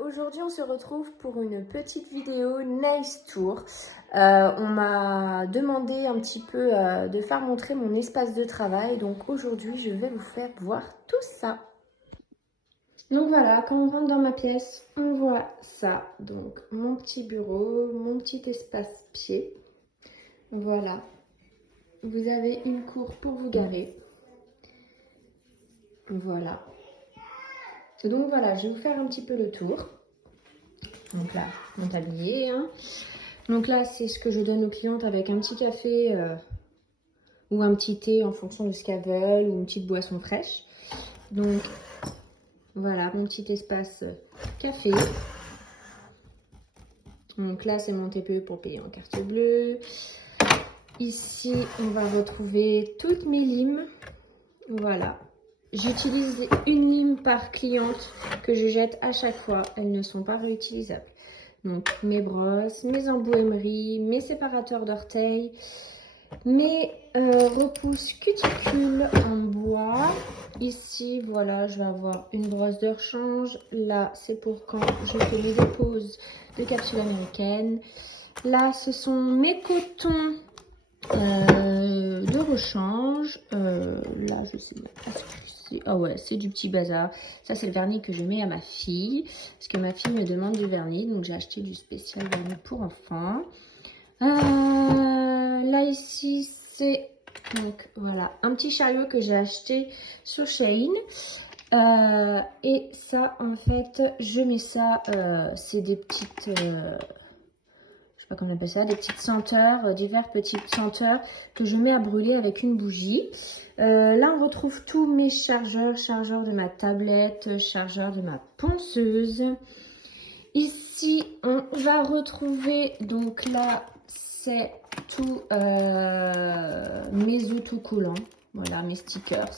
Aujourd'hui on se retrouve pour une petite vidéo Nice Tour. On m'a demandé un petit peu de faire montrer mon espace de travail, donc aujourd'hui je vais vous faire voir tout ça. Donc voilà, quand on rentre dans ma pièce, on voit ça. Donc mon petit bureau, mon petit espace pied. Voilà, vous avez une cour pour vous garer. Voilà. Donc voilà, je vais vous faire un petit peu le tour. Donc là, mon tablier. Donc là, c'est ce que je donne aux clientes avec un petit café ou un petit thé en fonction de ce qu'elles veulent ou une petite boisson fraîche. Donc voilà, mon petit espace café. Donc là, c'est mon TPE pour payer en carte bleue. Ici, on va retrouver toutes mes limes. Voilà. J'utilise une lime par cliente que je jette à chaque fois. Elles ne sont pas réutilisables. Donc mes brosses, mes embouaimeries, mes séparateurs d'orteils, mes repousses cuticules en bois. Ici, voilà, je vais avoir une brosse de rechange. Là, c'est pour quand je fais les déposes de capsules américaines. Là, ce sont mes cotons de rechange. Là, je sais pas ce que c'est. Ah ouais, c'est du petit bazar. Ça, c'est le vernis que je mets à ma fille. Parce que ma fille me demande du vernis. Donc, j'ai acheté du spécial vernis pour enfants. Là, ici, c'est... Donc, voilà. Un petit chariot que j'ai acheté sur Shein. Et ça, en fait, je mets ça... c'est des petites... je sais pas comment on appelle ça, des petites senteurs, diverses petites senteurs que je mets à brûler avec une bougie. Là, on retrouve tous mes chargeurs, chargeur de ma tablette, chargeur de ma ponceuse. Ici, on va retrouver, donc là, c'est tous mes autocollants, voilà, mes stickers.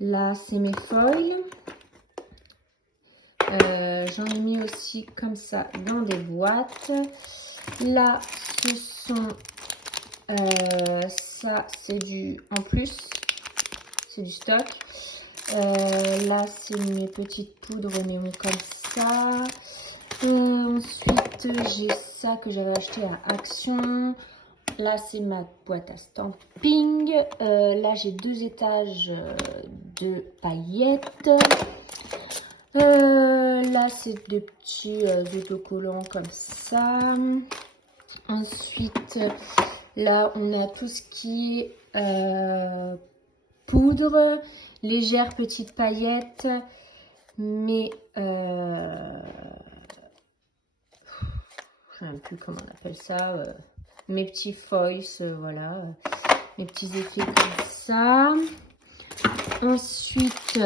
Là, c'est mes foils. J'en ai mis aussi comme ça dans des boîtes. Là, ce sont, ça c'est du, en plus, c'est du stock. Là, c'est mes petites poudres Nemo comme ça. Ensuite, j'ai ça que j'avais acheté à Action. Là, c'est ma boîte à stamping. Là, j'ai 2 étages de paillettes. Là, c'est des petits autocollants comme ça. Ensuite, là, on a tout ce qui est poudre, légères petites paillettes, mais je ne sais même plus comment on appelle ça, mes petits foils, voilà, mes petits effets comme ça. Ensuite,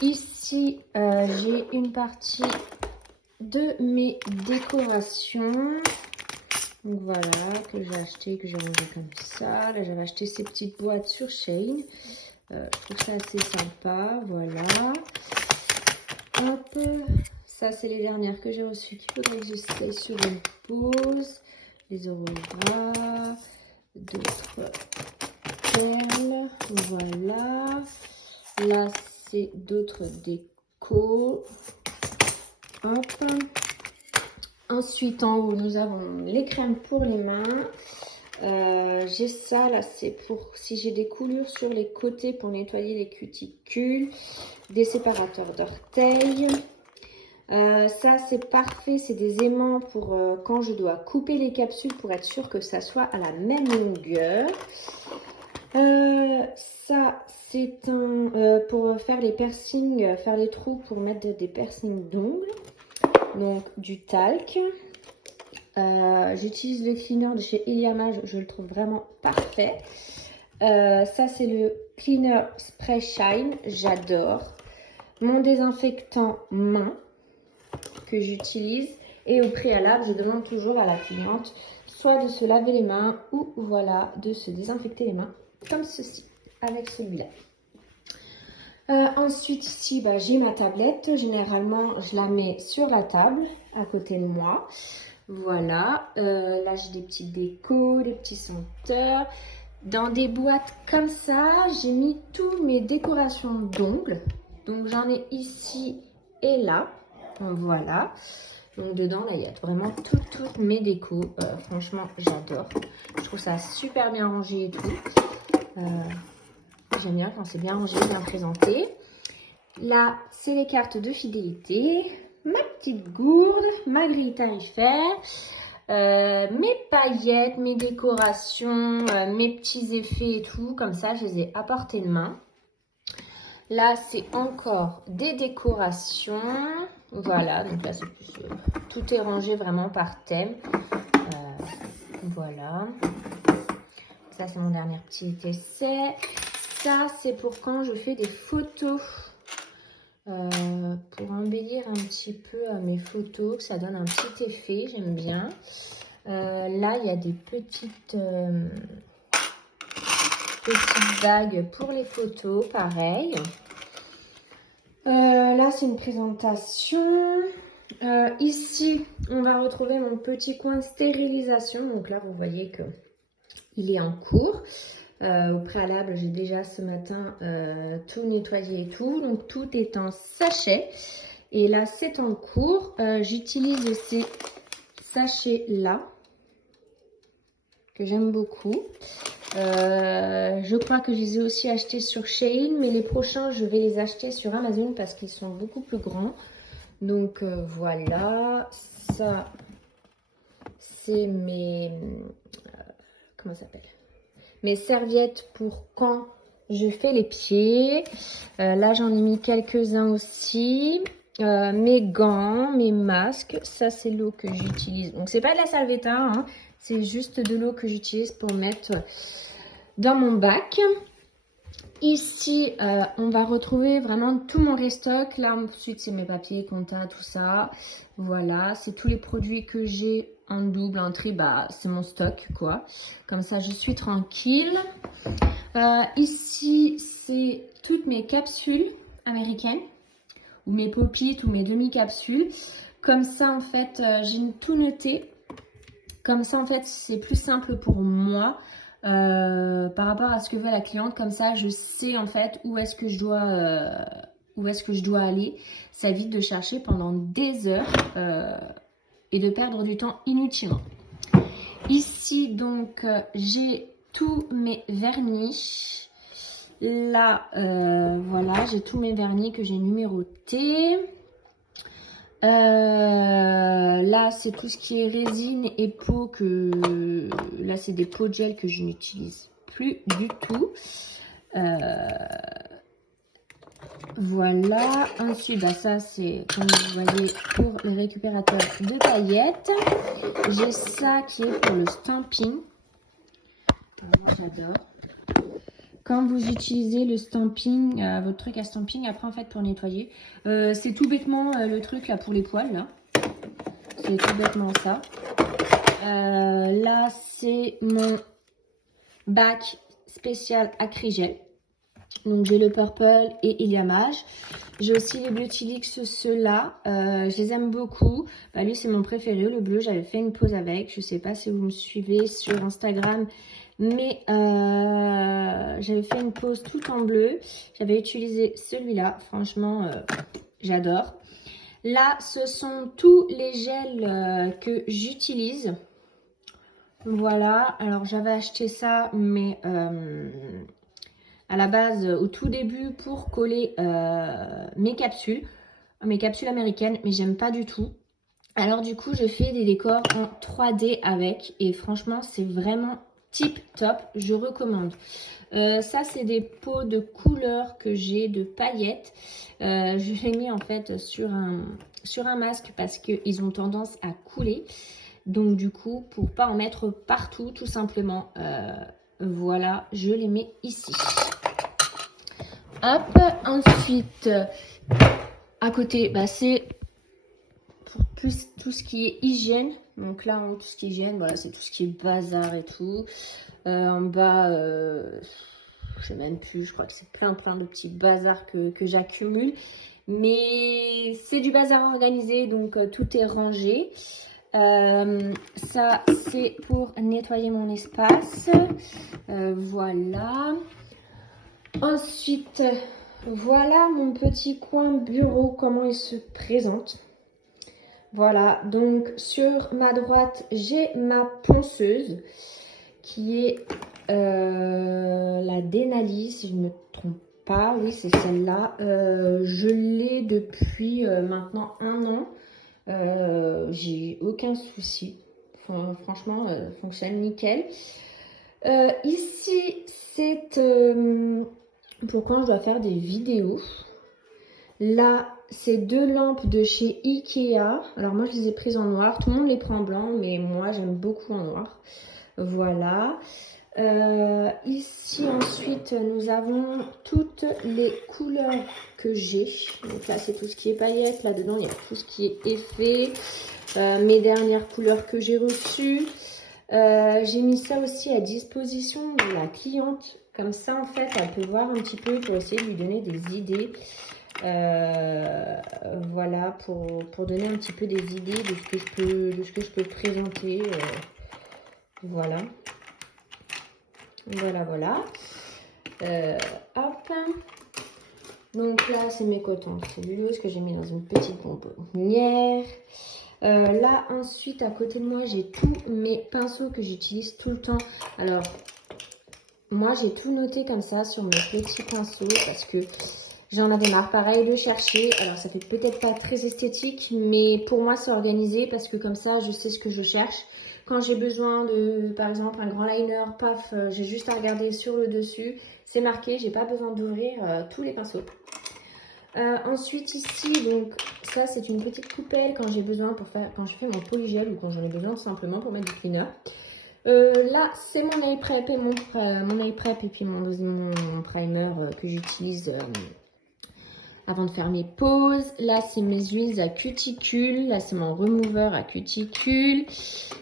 ici, j'ai une partie de mes décorations. Donc voilà, que j'ai acheté, que j'ai rangé comme ça. Là, j'avais acheté ces petites boîtes sur Shein. Je trouve ça assez sympa. Voilà. Hop. Ça, c'est les dernières que j'ai reçues qu'il faudrait que j'essaye sur une pause. Les Aurora. D'autres perles. Voilà. Là, c'est d'autres décos. Hop. Ensuite, en haut, nous avons les crèmes pour les mains. J'ai ça, là, c'est pour si j'ai des coulures sur les côtés pour nettoyer les cuticules. Des séparateurs d'orteils. Ça, c'est parfait. C'est des aimants pour quand je dois couper les capsules pour être sûr que ça soit à la même longueur. Ça, c'est un pour faire les piercings, faire les trous pour mettre des piercings d'ongles. Donc du talc. J'utilise le cleaner de chez Iliama, je le trouve vraiment parfait. Ça, c'est le cleaner spray shine, j'adore. Mon désinfectant main que j'utilise. Et au préalable, je demande toujours à la cliente soit de se laver les mains ou voilà, de se désinfecter les mains comme ceci, avec celui-là. Ensuite, ici, j'ai ma tablette. Généralement, je la mets sur la table, à côté de moi. Voilà. Là, j'ai des petites décos, des petits senteurs. Dans des boîtes comme ça, j'ai mis toutes mes décorations d'ongles. Donc, j'en ai ici et là. Voilà. Donc dedans, là, il y a vraiment toutes mes décos. Franchement, j'adore. Je trouve ça super bien rangé et tout. J'aime bien quand c'est bien rangé, bien présenté. Là, c'est les cartes de fidélité. Ma petite gourde, ma grille tarifaire. Mes paillettes, mes décorations, mes petits effets et tout. Comme ça, je les ai à portée de main. Là, c'est encore des décorations. Voilà, donc là, c'est plus, tout est rangé vraiment par thème. Voilà. Ça, c'est mon dernier petit essai. Ça, c'est pour quand je fais des photos. Pour embellir un petit peu mes photos, que ça donne un petit effet, j'aime bien. Là, il y a des petites bagues pour les photos, pareil. Là, c'est une présentation. Ici, on va retrouver mon petit coin stérilisation. Donc là, vous voyez que il est en cours. Au préalable, j'ai déjà ce matin tout nettoyé et tout. Donc, tout est en sachet. Et là, c'est en cours. J'utilise ces sachets-là que j'aime beaucoup. Je crois que je les ai aussi achetés sur Shein, mais les prochains, je vais les acheter sur Amazon parce qu'ils sont beaucoup plus grands. Donc, voilà. Ça, c'est mes... comment ça s'appelle? Mes serviettes pour quand je fais les pieds. Là, j'en ai mis quelques-uns aussi. Mes gants, mes masques. Ça, c'est l'eau que j'utilise. Donc, c'est pas de la Salvetta, hein. C'est juste de l'eau que j'utilise pour mettre dans mon bac. Ici, on va retrouver vraiment tout mon restock. Là, ensuite, c'est mes papiers, compta, tout ça. Voilà, c'est tous les produits que j'ai en double, en tri. Bah, c'est mon stock, quoi. Comme ça, je suis tranquille. Ici, c'est toutes mes capsules américaines. Ou mes pop-it ou mes demi-capsules. Comme ça, en fait, j'ai tout noté. Comme ça, en fait, c'est plus simple pour moi. Par rapport à ce que veut la cliente, comme ça je sais en fait où est-ce que je dois aller. Ça évite de chercher pendant des heures et de perdre du temps inutilement. Ici donc j'ai tous mes vernis. Là voilà, j'ai tous mes vernis que j'ai numérotés. Là c'est tout ce qui est résine et peau que là c'est des pots de gel que je n'utilise plus du tout. Voilà, ensuite bah, ça c'est comme vous voyez pour les récupérateurs de paillettes. J'ai ça qui est pour le stamping. Moi j'adore. Quand vous utilisez le stamping, votre truc à stamping, après en fait pour nettoyer, c'est tout bêtement le truc là pour les poils là. C'est tout bêtement ça. Là c'est mon bac spécial Acrygel. Donc j'ai le purple et Iliamage. J'ai aussi les Beautylix, ceux-là. Je les aime beaucoup. Bah, lui c'est mon préféré, le bleu. J'avais fait une pause avec. Je sais pas si vous me suivez sur Instagram. Mais j'avais fait une pause tout en bleu. J'avais utilisé celui-là. Franchement, j'adore. Là, ce sont tous les gels que j'utilise. Voilà. Alors, j'avais acheté ça, mais à la base, au tout début, pour coller mes capsules américaines. Mais j'aime pas du tout. Alors, du coup, je fais des décors en 3D avec. Et franchement, c'est vraiment tip top, je recommande. Ça c'est des pots de couleur que j'ai de paillettes. Je l'ai mis en fait sur un masque parce qu'ils ont tendance à couler. Donc du coup pour pas en mettre partout tout simplement. Voilà, je les mets ici. Hop, ensuite à côté bah, c'est pour plus tout ce qui est hygiène. Donc là, tout ce qui est hygiène, voilà, c'est tout ce qui est bazar et tout. En bas, je sais même plus, je crois que c'est plein de petits bazars que j'accumule. Mais c'est du bazar organisé, donc tout est rangé. Ça, c'est pour nettoyer mon espace. Voilà. Ensuite, voilà mon petit coin bureau, comment il se présente. Voilà, donc sur ma droite, j'ai ma ponceuse qui est la Denali, si je ne me trompe pas. Oui, c'est celle-là. Je l'ai depuis maintenant 1 an. J'ai aucun souci. Franchement, fonctionne nickel. Ici, c'est pour quand je dois faire des vidéos. Là, c'est 2 lampes de chez Ikea. Alors moi, je les ai prises en noir. Tout le monde les prend en blanc, mais moi, j'aime beaucoup en noir. Voilà. Ici, ensuite, nous avons toutes les couleurs que j'ai. Donc là, c'est tout ce qui est paillettes. Là-dedans, il y a tout ce qui est effet. Mes dernières couleurs que j'ai reçues. J'ai mis ça aussi à disposition de la cliente. Comme ça, en fait, elle peut voir un petit peu pour essayer de lui donner des idées. Voilà, pour donner un petit peu des idées de ce que je peux présenter. Voilà. Voilà. Hop. Donc là, c'est mes cotons de cellulose que j'ai mis dans une petite bonbonnière. Là, ensuite, à côté de moi, j'ai tous mes pinceaux que j'utilise tout le temps. Alors, moi, j'ai tout noté comme ça sur mes petits pinceaux parce que j'en avais marre, pareil, de chercher. Alors, ça fait peut-être pas très esthétique, mais pour moi, c'est organisé parce que comme ça, je sais ce que je cherche. Quand j'ai besoin de, par exemple, un grand liner, paf, j'ai juste à regarder sur le dessus. C'est marqué, j'ai pas besoin d'ouvrir tous les pinceaux. Ensuite, ici, donc, ça, c'est une petite coupelle quand j'ai besoin quand je fais mon polygel ou quand j'en ai besoin tout simplement pour mettre du cleaner. Là, c'est mon eye prep et mon eye prep et puis mon primer que j'utilise avant de faire mes pauses. Là, c'est mes huiles à cuticules. Là, c'est mon remover à cuticules.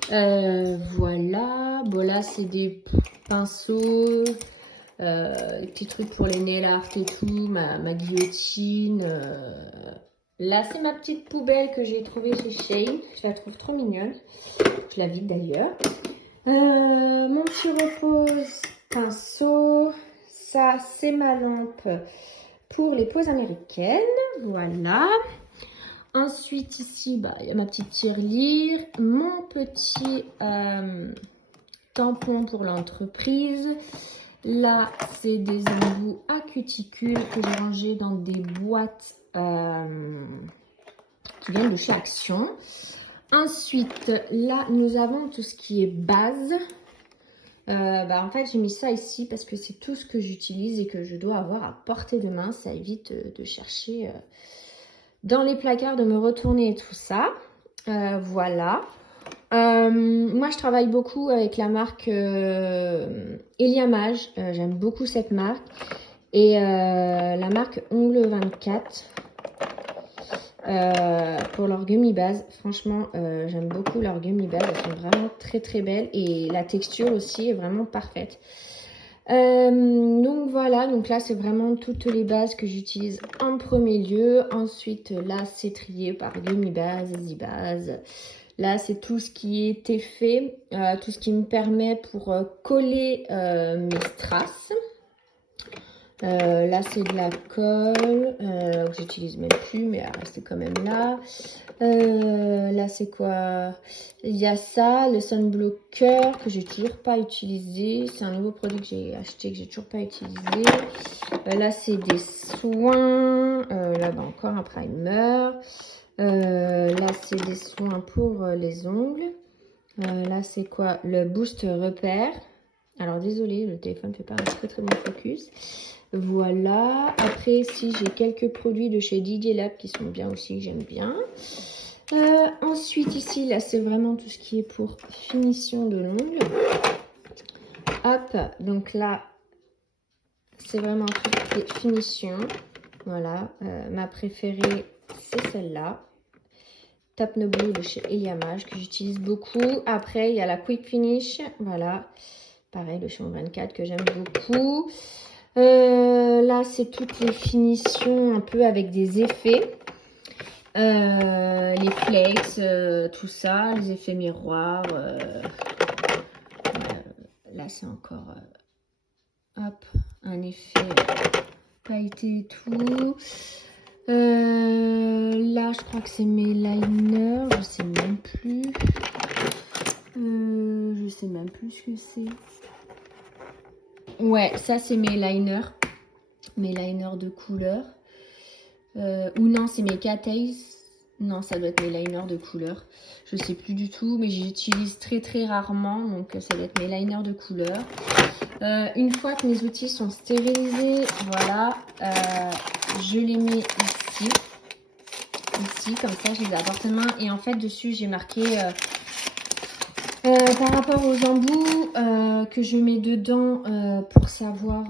Voilà. Bon, là, c'est des pinceaux. Des petits trucs pour les nail art et tout. Ma guillotine. Là, c'est ma petite poubelle que j'ai trouvée chez Shane. Je la trouve trop mignonne. Je la vide d'ailleurs. Mon petit repose pinceau. Ça, c'est ma lampe pour les poses américaines. Voilà. Ensuite, ici, il y a ma petite tirelire. Mon petit tampon pour l'entreprise. Là, c'est des embouts à cuticules que j'ai rangés dans des boîtes qui viennent de chez Action. Ensuite, là, nous avons tout ce qui est base. En fait, j'ai mis ça ici parce que c'est tout ce que j'utilise et que je dois avoir à portée de main. Ça évite de chercher dans les placards, de me retourner et tout ça. Voilà. Moi, je travaille beaucoup avec la marque Eliamage. J'aime beaucoup cette marque. Et la marque Ongle 24 pour leur gummy base. Franchement, j'aime beaucoup leurs gummy base. Elles sont vraiment très très belles. Et la texture aussi est vraiment parfaite. Donc voilà, donc là c'est vraiment toutes les bases que j'utilise en premier lieu. Ensuite là c'est trié par gummy base, easy base. Là c'est tout ce qui est effet, tout ce qui me permet pour coller mes strass. Là c'est de la colle que j'utilise même plus, mais elle reste quand même là. Là c'est quoi? Il y a ça, le sunblocker que j'ai toujours pas utilisé. C'est un nouveau produit que j'ai acheté que j'ai toujours pas utilisé. Là c'est des soins. Là encore un primer. Là c'est des soins pour les ongles. Là c'est quoi? Le boost repère. Alors désolé, le téléphone ne fait pas un très très bon focus. Voilà. Après, ici, j'ai quelques produits de chez Didier Lab qui sont bien aussi, que j'aime bien. Ensuite, ici, là, c'est vraiment tout ce qui est pour finition de l'ongle. Hop, donc là, c'est vraiment tout ce qui est finition. Voilà. Ma préférée, c'est celle-là. Top No Blue de chez Eliamage que j'utilise beaucoup. Après, il y a la Quick Finish. Voilà. Pareil, le Champ 24 que j'aime beaucoup. Là, c'est toutes les finitions un peu avec des effets. Les flex, tout ça, les effets miroirs. Là, c'est encore hop, un effet pailleté et tout. Là, je crois que c'est mes liners. Je sais même plus. Je sais même plus ce que c'est. Ouais, ça, c'est mes liners. Mes liners de couleur. Ou non, c'est mes Cat Eyes. Non, ça doit être mes liners de couleur. Je sais plus du tout, mais j'utilise très rarement. Donc, ça doit être mes liners de couleur. Une fois que mes outils sont stérilisés, voilà, je les mets ici. Ici, comme ça, je les apporte main. Et en fait, dessus, j'ai marqué par rapport aux embouts que je mets dedans pour savoir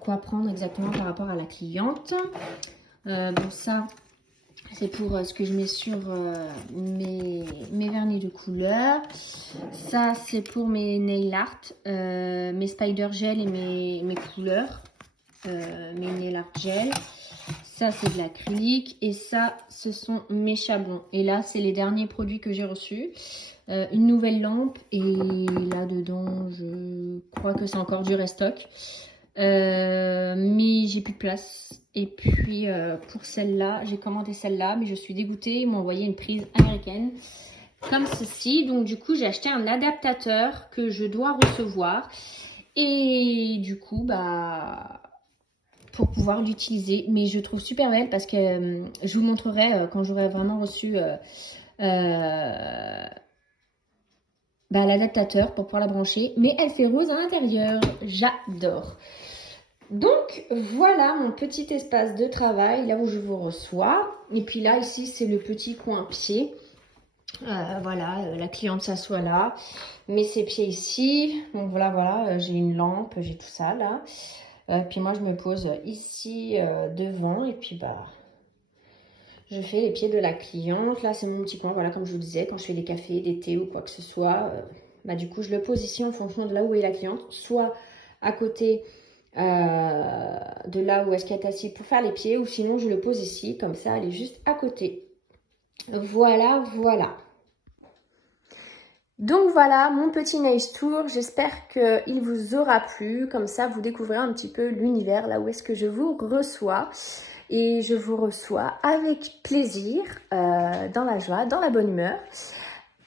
quoi prendre exactement par rapport à la cliente. Bon, ça, c'est pour ce que je mets sur mes vernis de couleur. Ça, c'est pour mes nail art, mes spider gel et mes couleurs, mes nail art gel. Ça, c'est de l'acrylique. Et ça, ce sont mes chablons. Et là, c'est les derniers produits que j'ai reçus. Une nouvelle lampe. Et là-dedans, je crois que c'est encore du restock. Mais j'ai plus de place. Et puis, pour celle-là, j'ai commandé celle-là. Mais je suis dégoûtée. Ils m'ont envoyé une prise américaine. Comme ceci. Donc, du coup, j'ai acheté un adaptateur que je dois recevoir. Et du coup, pour pouvoir l'utiliser, mais je trouve super belle parce que je vous montrerai quand j'aurai vraiment reçu l'adaptateur pour pouvoir la brancher, mais elle fait rose à l'intérieur, j'adore. Donc voilà mon petit espace de travail, là où je vous reçois, et puis là ici c'est le petit coin pied. Voilà, la cliente s'assoit là, met ses pieds ici, donc voilà, j'ai une lampe, j'ai tout ça là. Puis moi je me pose ici devant et puis je fais les pieds de la cliente. Là c'est mon petit coin, voilà, comme je vous disais, quand je fais des cafés, des thés ou quoi que ce soit, du coup je le pose ici en fonction de là où est la cliente, soit à côté de là où est-ce qu'elle est assise pour faire les pieds, ou sinon je le pose ici, comme ça elle est juste à côté. Voilà. Donc voilà mon petit nice tour, j'espère qu'il vous aura plu, comme ça vous découvrez un petit peu l'univers, là où est-ce que je vous reçois. Et je vous reçois avec plaisir, dans la joie, dans la bonne humeur.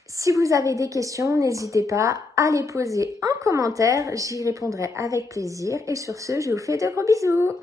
Si vous avez des questions, n'hésitez pas à les poser en commentaire, j'y répondrai avec plaisir. Et sur ce, je vous fais de gros bisous.